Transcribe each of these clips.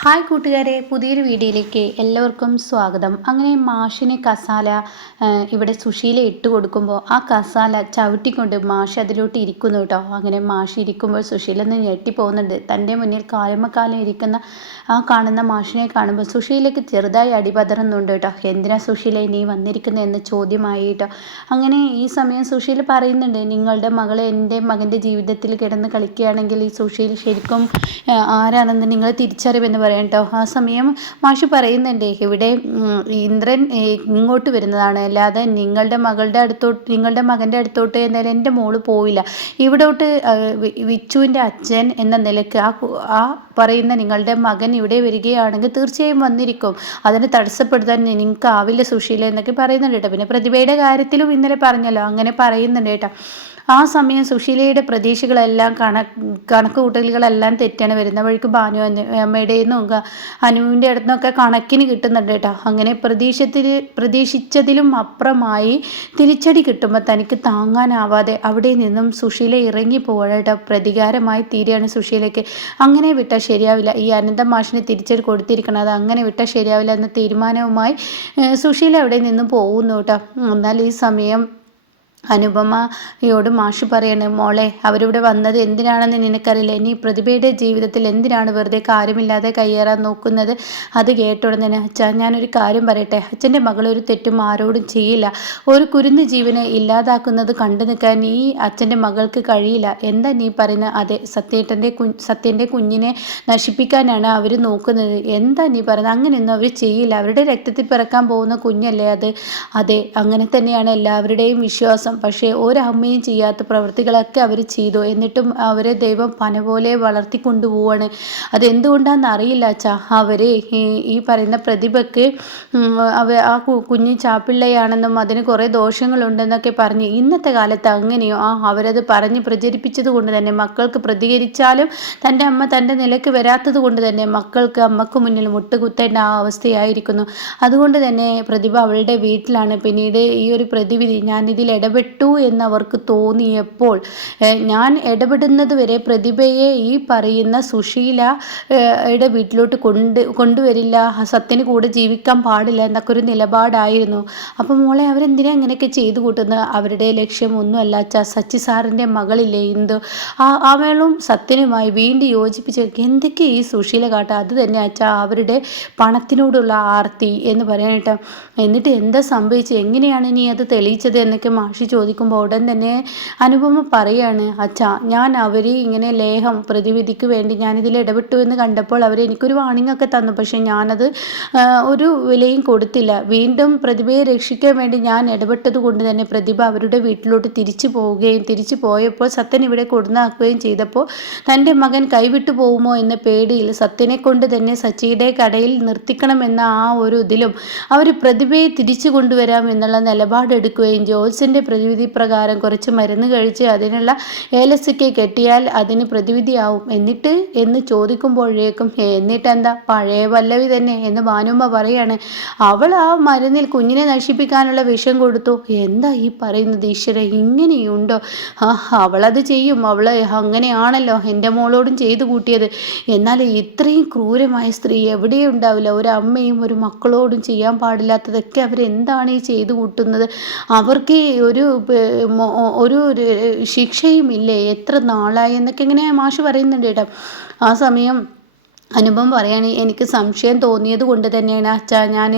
Hi കൂട്ടുകാരെ, പുതിയൊരു വീഡിയോയിലേക്ക് എല്ലാവർക്കും സ്വാഗതം. അങ്ങനെ മാഷിന് കസാല ഇവിടെ സുശീല ഇട്ട് കൊടുക്കുമ്പോൾ ആ കസാല ചവിട്ടിക്കൊണ്ട് മാഷ് അതിലോട്ട് ഇരിക്കുന്നു കേട്ടോ. അങ്ങനെ മാഷ് ഇരിക്കുമ്പോൾ സുശീല ഒന്ന് ഞെട്ടിപ്പോകുന്നുണ്ട്. തൻ്റെ മുന്നിൽ കാലുമ്മക്കാലം ഇരിക്കുന്ന ആ കാണുന്ന മാഷിനെ കാണുമ്പോൾ സുശീലയ്ക്ക് ചെറുതായി അടിപതറുന്നുണ്ട് കേട്ടോ. എന്തിനാ സുശീല നീ വന്നിരിക്കുന്നത് എന്ന ചോദ്യമായി കേട്ടോ. അങ്ങനെ ഈ സമയം സുശീല പറയുന്നുണ്ട്, നിങ്ങളുടെ മകളെ എൻ്റെ മകൻ്റെ ജീവിതത്തിൽ കിടന്ന് കളിക്കുകയാണെങ്കിൽ ഈ സുശീല ശരിക്കും ആരാണെന്ന് നിങ്ങൾ തിരിച്ചറിവെന്ന് പറയാം കേട്ടോ. ആ സമയം മാഷി പറയുന്നുണ്ട്, ഇവിടെ ഇന്ദ്രൻ ഇങ്ങോട്ട് വരുന്നതാണ്, അല്ലാതെ നിങ്ങളുടെ മകൻ്റെ അടുത്തോട്ട് എന്നാലും എൻ്റെ മോള് പോയില്ല. ഇവിടോട്ട് വിച്ചുവിൻ്റെ അച്ഛൻ എന്ന നിലയ്ക്ക് ആ പറയുന്ന നിങ്ങളുടെ മകൻ ഇവിടെ വരികയാണെങ്കിൽ തീർച്ചയായും വന്നിരിക്കും. അതിനെ തടസ്സപ്പെടുത്താൻ നിങ്ങൾക്കാവില്ല സുശീല എന്നൊക്കെ പറയുന്നുണ്ട് കേട്ടോ. പിന്നെ പ്രതിഭയുടെ കാര്യത്തിലും ഇന്നലെ പറഞ്ഞല്ലോ, അങ്ങനെ പറയുന്നുണ്ട് കേട്ടോ. ആ സമയം സുശീലയുടെ പ്രതീക്ഷകളെല്ലാം കണക്ക് കൂട്ടലുകളെല്ലാം തെറ്റാണ്. വരുന്ന വഴിക്ക് ഭാനു അമ്മയുടെയും അനുവിൻ്റെ അടുത്തുനിന്നൊക്കെ കണക്കിന് കിട്ടുന്നുണ്ട് കേട്ടോ. അങ്ങനെ പ്രതീക്ഷിച്ചതിലും അപ്പുറമായി തിരിച്ചടി കിട്ടുമ്പോൾ തനിക്ക് താങ്ങാനാവാതെ അവിടെ നിന്നും സുശീല ഇറങ്ങി പോകട്ടോ. പ്രതികാരമായി തീരുകയാണ് സുശീലയ്ക്ക്. അങ്ങനെ വിട്ടാൽ ശരിയാവില്ല, ഈ അനന്തം മാഷിന് തിരിച്ചടി കൊടുത്തിരിക്കണം, അത് അങ്ങനെ വിട്ടാൽ ശരിയാവില്ല എന്ന തീരുമാനവുമായി സുശീല അവിടെ നിന്നും പോകുന്നു കേട്ടോ. എന്നാൽ ഈ സമയം അനുപമയോട് മാഷ് പറയാണ്, മോളെ അവരിവിടെ വന്നത് എന്തിനാണെന്ന് നിനക്കറിയില്ല. ഇനി പ്രതിഭയുടെ ജീവിതത്തിൽ എന്തിനാണ് വെറുതെ കാര്യമില്ലാതെ കയ്യേറാൻ നോക്കുന്നത്. അത് കേട്ടോടെ തന്നെ അച്ഛാ ഞാനൊരു കാര്യം പറയട്ടെ, അച്ഛൻ്റെ മകൾ ഒരു തെറ്റും ആരോടും ചെയ്യില്ല. ഒരു കുരുന്ന് ജീവനെ ഇല്ലാതാക്കുന്നത് കണ്ടു നിൽക്കാൻ ഈ അച്ഛൻ്റെ മകൾക്ക് കഴിയില്ല. എന്താ നീ പറയുന്നത്? അതെ, സത്യൻ്റെ കുഞ്ഞിനെ നശിപ്പിക്കാനാണ് അവർ നോക്കുന്നത്. എന്താ നീ പറയുന്നത്? അങ്ങനെയൊന്നും അവർ ചെയ്യില്ല. അവരുടെ രക്തത്തിൽ പിറക്കാൻ പോകുന്ന കുഞ്ഞല്ലേ അത്. അതെ, അങ്ങനെ തന്നെയാണ് എല്ലാവരുടെയും വിശ്വാസം. പക്ഷേ ഒരമ്മയും ചെയ്യാത്ത പ്രവൃത്തികളൊക്കെ അവർ ചെയ്തു. എന്നിട്ടും അവരെ ദൈവം പന പോലെ വളർത്തിക്കൊണ്ടുപോവാണ്. അതെന്തുകൊണ്ടാണെന്ന് അറിയില്ല അച്ഛാ. അവർ ഈ പറയുന്ന പ്രതിഭയ്ക്ക് ആ കുഞ്ഞ് ചാപ്പിള്ളയാണെന്നും അതിന് കുറേ ദോഷങ്ങളുണ്ടെന്നൊക്കെ പറഞ്ഞ് ഇന്നത്തെ കാലത്ത് അങ്ങനെയോ അവരത് പറഞ്ഞ് പ്രചരിപ്പിച്ചത് കൊണ്ട് തന്നെ മക്കൾക്ക് പ്രതികരിച്ചാലും തൻ്റെ അമ്മ തൻ്റെ നിലയ്ക്ക് വരാത്തത് കൊണ്ട് തന്നെ മക്കൾക്ക് അമ്മക്ക് മുന്നിൽ മുട്ടുകുത്തേണ്ട ആ അവസ്ഥയായിരിക്കുന്നു. അതുകൊണ്ട് തന്നെ പ്രതിഭ അവളുടെ വീട്ടിലാണ്. പിന്നീട് ഈ ഒരു പ്രതിവിധി ഞാനിതിൽ ഇടപെട്ടു എന്നവർക്ക് തോന്നിയപ്പോൾ ഞാൻ ഇടപെടുന്നത് വരെ പ്രതിഭയെ ഈ പറയുന്ന സുശീലയുടെ വീട്ടിലോട്ട് കൊണ്ടുവരില്ല, സത്യന് കൂടെ ജീവിക്കാൻ പാടില്ല എന്നൊക്കെ ഒരു നിലപാടായിരുന്നു. അപ്പം മോളെ അവരെന്തിനാ ഇങ്ങനെയൊക്കെ ചെയ്തു കൂട്ടുന്നത്? അവരുടെ ലക്ഷ്യം ഒന്നുമല്ല അച്ഛാ. സച്ചി സാറിൻ്റെ മകളില്ലേ ഇന്ദു, അവളും സത്യനുമായി വീണ്ടും യോജിപ്പിച്ച് എന്തൊക്കെ ഈ സുശീല കാട്ടുക, അത് തന്നെ അച്ഛാ അവരുടെ പണത്തിനോടുള്ള ആർത്തി എന്ന് പറയാനായിട്ട്. എന്നിട്ട് എന്താ സംഭവിച്ചത്, എങ്ങനെയാണ് നീ അത് തെളിയിച്ചത് എന്നൊക്കെ മാഷി ചോദിക്കുമ്പോൾ ഉടൻ തന്നെ അനുപമ പറയാണ്, അച്ഛാ ഞാൻ അവർ ഇങ്ങനെ ലേഹം പ്രതിവിധിക്ക് വേണ്ടി ഞാനിതിൽ ഇടപെട്ടു എന്ന് കണ്ടപ്പോൾ അവർ എനിക്കൊരു വാണിംഗ് ഒക്കെ തന്നു. പക്ഷേ ഞാനത് ഒരു വിലയും കൊടുത്തില്ല. വീണ്ടും പ്രതിഭയെ രക്ഷിക്കാൻ വേണ്ടി ഞാൻ ഇടപെട്ടത് കൊണ്ട് തന്നെ പ്രതിഭ അവരുടെ വീട്ടിലോട്ട് തിരിച്ചു പോയപ്പോൾ സത്യൻ ഇവിടെ കൊടുന്നാക്കുകയും ചെയ്തപ്പോൾ തൻ്റെ മകൻ കൈവിട്ടു പോകുമോ എന്ന പേടിയിൽ സത്യനെ കൊണ്ട് തന്നെ സച്ചിയുടെ കടയിൽ നിർത്തിക്കണമെന്ന ആ ഒരു ഇതിലും അവർ പ്രതിഭയെ തിരിച്ചു കൊണ്ടുവരാം എന്നുള്ള നിലപാടെടുക്കുകയും ജോത്സ്യൻ്റെ പ്രതിവിധി പ്രകാരം കുറച്ച് മരുന്ന് കഴിച്ച് അതിനുള്ള ഏലസിക്ക് കെട്ടിയാൽ അതിന് പ്രതിവിധിയാവും എന്ന് ചോദിക്കുമ്പോഴേക്കും എന്നിട്ടെന്താ പഴയ പല്ലവി തന്നെ എന്ന് ഭാനുമ്മ പറയാണ്. അവൾ ആ മരുന്നിൽ കുഞ്ഞിനെ നശിപ്പിക്കാനുള്ള വിഷം കൊടുത്തു. എന്താ ഈ പറയുന്നത് ഈശ്വര, ഇങ്ങനെയുണ്ടോ? അവളത് ചെയ്യും, അവൾ അങ്ങനെയാണല്ലോ എൻ്റെ മോളോടും ചെയ്തു കൂട്ടിയത്. എന്നാൽ ഇത്രയും ക്രൂരമായ സ്ത്രീ എവിടെയും ഉണ്ടാവില്ല. ഒരു അമ്മയും ഒരു മക്കളോടും ചെയ്യാൻ പാടില്ലാത്തതൊക്കെ അവരെന്താണ് ഈ ചെയ്തു കൂട്ടുന്നത്? അവർക്ക് ഒരു ശിക്ഷയും ഇല്ലേ? എത്ര നാളായി എന്നൊക്കെ ഇങ്ങനെ മാഷ് പറയുന്നുണ്ട് കേട്ടോ. ആ സമയം അനുപമ പറയാണ്, എനിക്ക് സംശയം തോന്നിയത് കൊണ്ട് തന്നെയാണ് അച്ഛാ ഞാൻ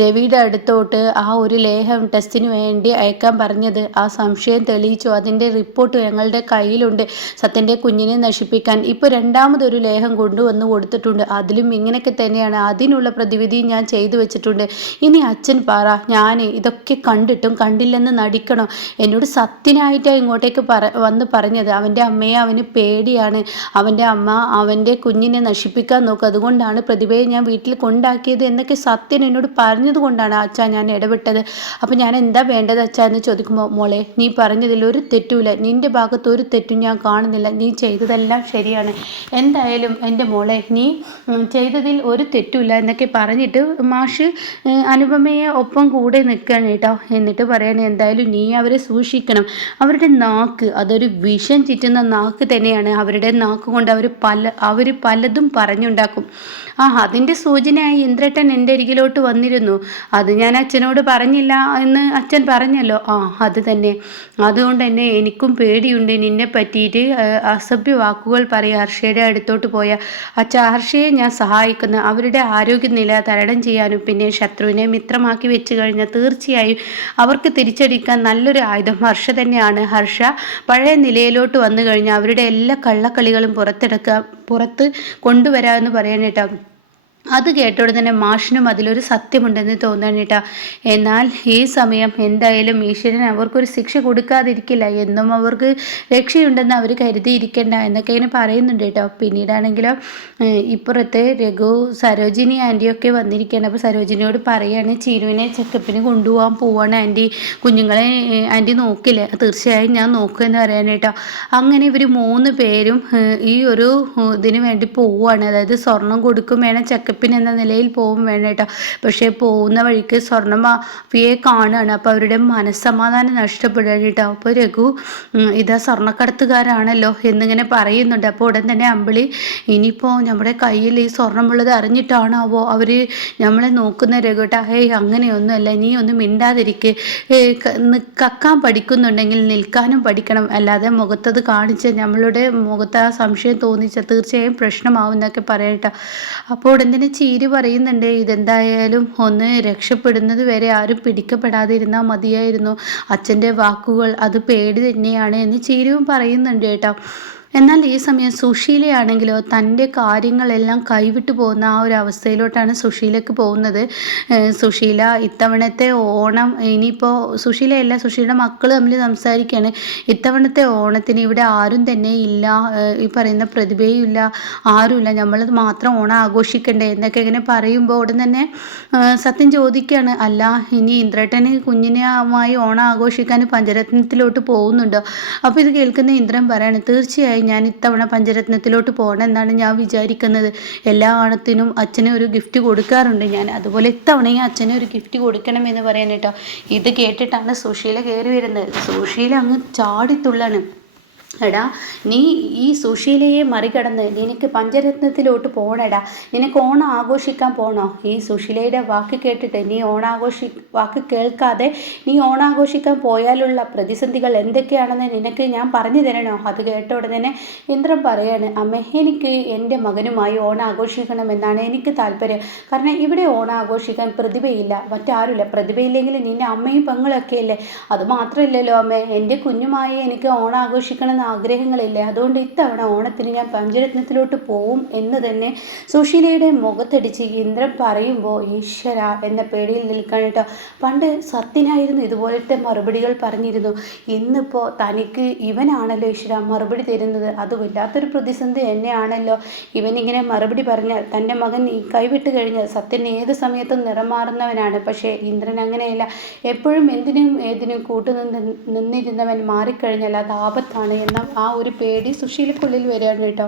രവിയുടെ അടുത്തോട്ട് ആ ഒരു ലേഹം ടെസ്റ്റിന് വേണ്ടി അയക്കാൻ പറഞ്ഞത്. ആ സംശയം തെളിയിച്ചു, അതിൻ്റെ റിപ്പോർട്ട് ഞങ്ങളുടെ കയ്യിലുണ്ട്. സത്യൻ്റെ കുഞ്ഞിനെ നശിപ്പിക്കാൻ ഇപ്പോൾ രണ്ടാമതൊരു ലേഹം കൊണ്ടുവന്ന് കൊടുത്തിട്ടുണ്ട്. അതിലും ഇങ്ങനെയൊക്കെ തന്നെയാണ്. അതിനുള്ള പ്രതിവിധി ഞാൻ ചെയ്തു വെച്ചിട്ടുണ്ട്. ഇനി അച്ഛൻ പറ, ഞാൻ ഇതൊക്കെ കണ്ടിട്ടും കണ്ടില്ലെന്ന് നടിക്കണോ? എന്നോട് സത്യനായിട്ടാണ് ഇങ്ങോട്ടേക്ക് വന്ന് പറഞ്ഞത്. അവൻ്റെ അമ്മയെ അവന് പേടിയാണ്. അവൻ്റെ അമ്മ അവൻ്റെ കുഞ്ഞിനെ നശിപ്പിക്കാൻ നോക്കുക, അതുകൊണ്ടാണ് പ്രതിഭയെ ഞാൻ വീട്ടിൽ കൊണ്ടാക്കിയത് എന്നൊക്കെ സത്യൻ എന്നോട് പറഞ്ഞത് കൊണ്ടാണ് അച്ഛാ ഞാൻ ഇടപെട്ടത്. അപ്പം ഞാൻ എന്താ വേണ്ടത് അച്ഛാ എന്ന് ചോദിക്കുമ്പോൾ, മോളെ നീ പറഞ്ഞതിൽ ഒരു തെറ്റുമില്ല, നിൻ്റെ ഭാഗത്ത് ഒരു തെറ്റും ഞാൻ കാണുന്നില്ല, നീ ചെയ്തതെല്ലാം ശരിയാണ്. എന്തായാലും എൻ്റെ മോളെ നീ ചെയ്തതിൽ ഒരു തെറ്റുമില്ല എന്നൊക്കെ പറഞ്ഞിട്ട് മാഷ് അനുപമയെ ഒപ്പം കൂടെ നിൽക്കുകയാണ് കേട്ടോ. എന്നിട്ട് പറയണേ, എന്തായാലും നീ അവരെ സൂക്ഷിക്കണം. അവരുടെ നാക്ക് അതൊരു വിഷം ചുറ്റുന്ന നാക്ക് തന്നെയാണ്. അവരുടെ നാക്ക് കൊണ്ട് അവർ പലതും പറഞ്ഞു പറഞ്ഞുണ്ടാക്കും. അതിൻ്റെ സൂചനയായി ഇന്ദ്രേട്ടൻ എൻ്റെ അരികിലോട്ട് വന്നിരുന്നു. അത് ഞാൻ അച്ഛനോട് പറഞ്ഞില്ല എന്ന് അച്ഛൻ പറഞ്ഞല്ലോ. അത് തന്നെ. അതുകൊണ്ട് തന്നെ എനിക്കും പേടിയുണ്ട് നിന്നെ പറ്റിയിട്ട് അസഭ്യ വാക്കുകൾ പറയുക. ഹർഷയുടെ അടുത്തോട്ട് പോയ ഹർഷയെ ഞാൻ സഹായിക്കുന്നു. അവരുടെ ആരോഗ്യനില തരണം ചെയ്യാനും പിന്നെ ശത്രുവിനെ മിത്രമാക്കി വെച്ച് കഴിഞ്ഞാൽ തീർച്ചയായും അവർക്ക് തിരിച്ചടിക്കാൻ നല്ലൊരു ആയുധം ഹർഷ തന്നെയാണ്. ഹർഷ പഴയ നിലയിലോട്ട് വന്നു കഴിഞ്ഞാൽ അവരുടെ എല്ലാ കള്ളക്കളികളും പുറത്ത് കൊണ്ടുവരാമെന്ന് പറയാനേട്ടാ. അത് കേട്ടോടെ തന്നെ മാഷിനും അതിലൊരു സത്യമുണ്ടെന്ന് തോന്നാൻ കേട്ടോ. എന്നാൽ ഈ സമയം എന്തായാലും ഈശ്വരൻ അവർക്കൊരു ശിക്ഷ കൊടുക്കാതിരിക്കില്ല, എന്നും അവർക്ക് രക്ഷയുണ്ടെന്ന് അവർ കരുതിയിരിക്കേണ്ട എന്നൊക്കെ ഇങ്ങനെ പറയുന്നുണ്ട് കേട്ടോ. പിന്നീടാണെങ്കിലോ ഇപ്പുറത്തെ രഘു സരോജിനി ആൻറ്റിയൊക്കെ വന്നിരിക്കുകയാണ്. അപ്പോൾ സരോജിനിയോട് പറയാണ് ചീരുവിനെ ചെക്കപ്പിന് കൊണ്ടുപോകാൻ പോവാണ് ആൻറ്റി, കുഞ്ഞുങ്ങളെ ആൻറ്റി നോക്കില്ലേ? തീർച്ചയായും ഞാൻ നോക്കുമെന്ന് പറയാൻ കേട്ടോ. അങ്ങനെ ഇവർ 3 പേരും ഈ ഒരു ഇതിന് വേണ്ടി പോവുകയാണ്. അതായത് സ്വർണം കൊടുക്കും വേണം, ചെക്കപ്പിന് എന്ന നിലയിൽ പോവും വേണം കേട്ടോ. പക്ഷേ പോകുന്ന വഴിക്ക് സ്വർണ്ണ മാഫിയയെ കാണുകയാണ്. അപ്പോൾ അവരുടെ മനസ്സമാധാനം നഷ്ടപ്പെടുകയാണ് കേട്ടോ. അപ്പോൾ രഘു ഇതാ സ്വർണ്ണക്കടത്തുകാരാണല്ലോ എന്നിങ്ങനെ പറയുന്നുണ്ട്. അപ്പോൾ ഉടൻ തന്നെ അമ്പിളി ഇനിയിപ്പോൾ നമ്മുടെ കയ്യിൽ ഈ സ്വർണ്ണമുള്ളത് അറിഞ്ഞിട്ടാണാവോ അവർ നമ്മളെ നോക്കുന്ന രഘുട്ടാ? അങ്ങനെയൊന്നുമല്ല, നീ ഒന്നും മിണ്ടാതിരിക്ക്. കക്കാൻ പഠിക്കുന്നുണ്ടെങ്കിൽ നിൽക്കാനും പഠിക്കണം, അല്ലാതെ മുഖത്തത് കാണിച്ച് നമ്മളുടെ മുഖത്ത് ആ സംശയം തോന്നിച്ച തീർച്ചയായും പ്രശ്നമാവും എന്നൊക്കെ പറയട്ടോ. അപ്പോൾ ഉടൻ തന്നെ ചീരി പറയുന്നുണ്ട് ഇതെന്തായാലും ഒന്ന് രക്ഷപ്പെടുന്നത് വരെ ആരും പിടിക്കപ്പെടാതിരുന്നാൽ മതിയായിരുന്നു. അച്ഛൻ്റെ വാക്കുകൾ അത് പേടി തന്നെയാണ് എന്ന് ചീരുവും പറയുന്നുണ്ട് കേട്ടോ. എന്നാൽ ഈ സമയം സുശീലയാണെങ്കിലോ തൻ്റെ കാര്യങ്ങളെല്ലാം കൈവിട്ടു പോകുന്ന ആ ഒരു അവസ്ഥയിലോട്ടാണ് സുശീലക്ക് പോകുന്നത്. സുശീല ഇത്തവണത്തെ ഓണം ഇനിയിപ്പോൾ സുശീലയല്ല, സുശീലയുടെ മക്കൾ തമ്മിൽ സംസാരിക്കുകയാണ്. ഇത്തവണത്തെ ഓണത്തിന് ഇവിടെ ആരും തന്നെ ഇല്ല, ഈ പറയുന്ന പ്രതിഭയും ഇല്ല, ആരുമില്ല, നമ്മൾ മാത്രം ഓണം ആഘോഷിക്കണ്ടേ എന്നൊക്കെ ഇങ്ങനെ പറയുമ്പോൾ ഉടൻ തന്നെ സത്യം ചോദിക്കുകയാണ്, അല്ല ഇനി ഇന്ദ്രേട്ടന് കുഞ്ഞിനുമായി ഓണം ആഘോഷിക്കാൻ പഞ്ചരത്നത്തിലോട്ട് പോകുന്നുണ്ടോ? അപ്പോൾ ഇത് കേൾക്കുന്ന ഇന്ദ്രൻ പറയാണ് തീർച്ചയായും ഞാൻ ഇത്തവണ പഞ്ചരത്നത്തിലോട്ട് പോകണം എന്നാണ് ഞാൻ വിചാരിക്കുന്നത്. എല്ലാ ഓണത്തിനും അച്ഛന് ഒരു ഗിഫ്റ്റ് കൊടുക്കാറുണ്ട് ഞാൻ, അതുപോലെ ഇത്തവണയും അച്ഛന് ഒരു ഗിഫ്റ്റ് കൊടുക്കണം എന്ന് പറയാൻ കേട്ടോ. ഇത് കേട്ടിട്ടാണ് സുശീല കയറി വരുന്നത്. സുശീല അങ്ങ് ചാടിത്തുള്ളാണ്. എടാ നീ ഈ സുശീലയെ മറികടന്ന് നിനക്ക് പഞ്ചരത്നത്തിലോട്ട് പോകണടാ, നിനക്ക് ഓണം ആഘോഷിക്കാൻ പോകണോ? ഈ സുശീലയുടെ വാക്ക് കേട്ടിട്ട് നീ വാക്ക് കേൾക്കാതെ നീ ഓണാഘോഷിക്കാൻ പോയാലുള്ള പ്രതിസന്ധികൾ എന്തൊക്കെയാണെന്ന് നിനക്ക് ഞാൻ പറഞ്ഞു തരണോ? അത് കേട്ട ഉടനെ ഇന്ദ്രൻ പറയാണ്, അമ്മേ എനിക്ക് എൻ്റെ മകനുമായി ഓണം ആഘോഷിക്കണമെന്നാണ് എനിക്ക് താല്പര്യം. കാരണം ഇവിടെ ഓണം ആഘോഷിക്കാൻ പ്രതിഭയില്ല, മറ്റാരുമില്ല. പ്രതിഭയില്ലെങ്കിൽ നിൻ്റെ അമ്മയും പെങ്ങളൊക്കെ അല്ലേ. അത് മാത്രമല്ലല്ലോ അമ്മേ, എൻ്റെ കുഞ്ഞുമായി എനിക്ക് ഓണം ആഘോഷിക്കണം ആഗ്രഹങ്ങളില്ല. അതുകൊണ്ട് ഇത്തവണ ഓണത്തിന് ഞാൻ പഞ്ചരത്നത്തിലോട്ട് പോവും എന്ന് തന്നെ സുശീലയുടെ മുഖത്തടിച്ച് ഇന്ദ്രൻ പറയുമ്പോൾ ഈശ്വര എന്ന പേടിയിൽ നിൽക്കാൻ കേട്ടോ. പണ്ട് സത്യനായിരുന്നു ഇതുപോലത്തെ മറുപടികൾ പറഞ്ഞിരുന്നു. ഇന്നിപ്പോൾ തനിക്ക് ഇവനാണല്ലോ ഈശ്വര മറുപടി തരുന്നത്. അത് വല്ലാത്തൊരു പ്രതിസന്ധി തന്നെയാണല്ലോ. ഇവനിങ്ങനെ മറുപടി പറഞ്ഞാൽ തൻ്റെ മകൻ കൈവിട്ട് കഴിഞ്ഞാൽ സത്യൻ ഏത് സമയത്തും നിറം മാറുന്നവനാണ്. പക്ഷേ ഇന്ദ്രൻ അങ്ങനെയല്ല, എപ്പോഴും എന്തിനും ഏതിനും നിന്നിരുന്നവൻ മാറിക്കഴിഞ്ഞാൽ അത് ആപത്താണ് എന്ന ആ ഒരു പേടി സുശീലക്കുള്ളിൽ വരികയാണ് കേട്ടോ.